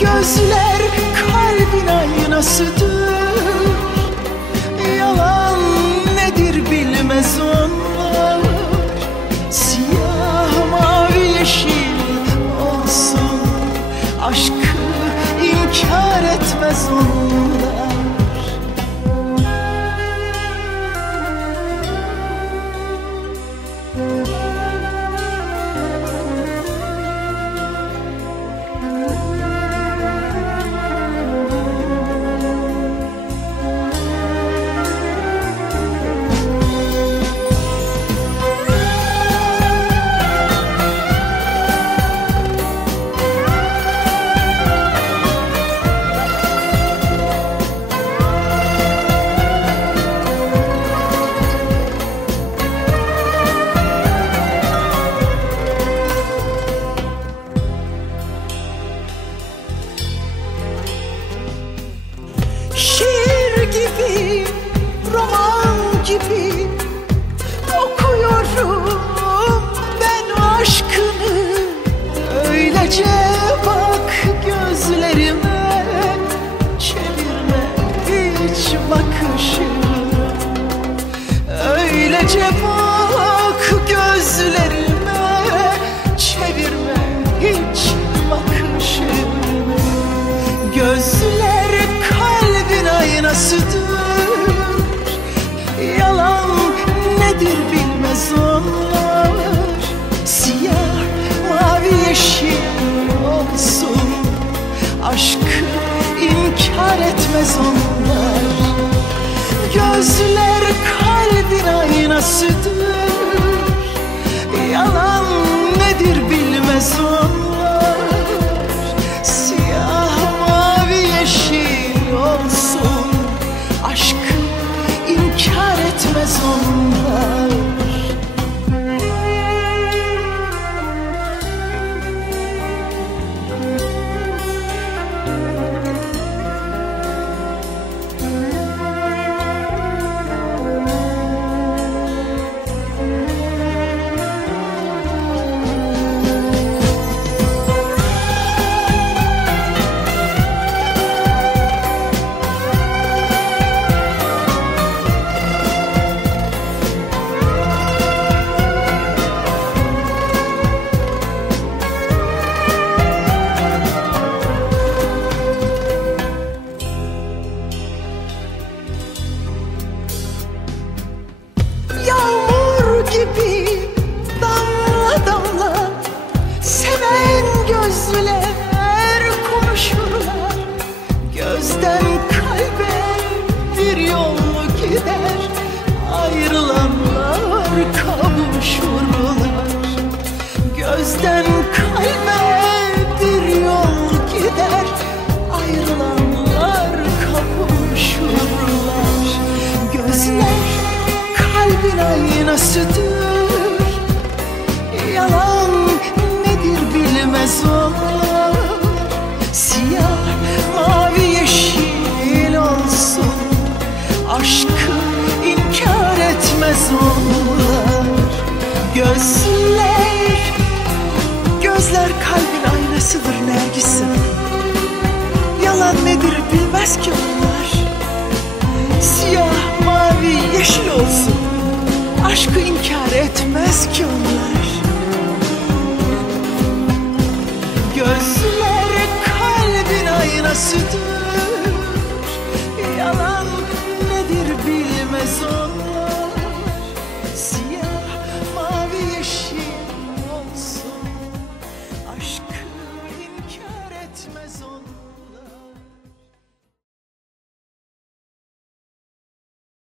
Gözler kalbin aynasıdır gibi okuyorum ben aşkını. Öylece bak gözlerime çevirme hiç bakışını. Öylece bak kalbin aynasıdır. Yalan nedir bilmez o. Siyah, mavi, yeşil olsun. Aşkı inkar etmez onlar. Gözler se te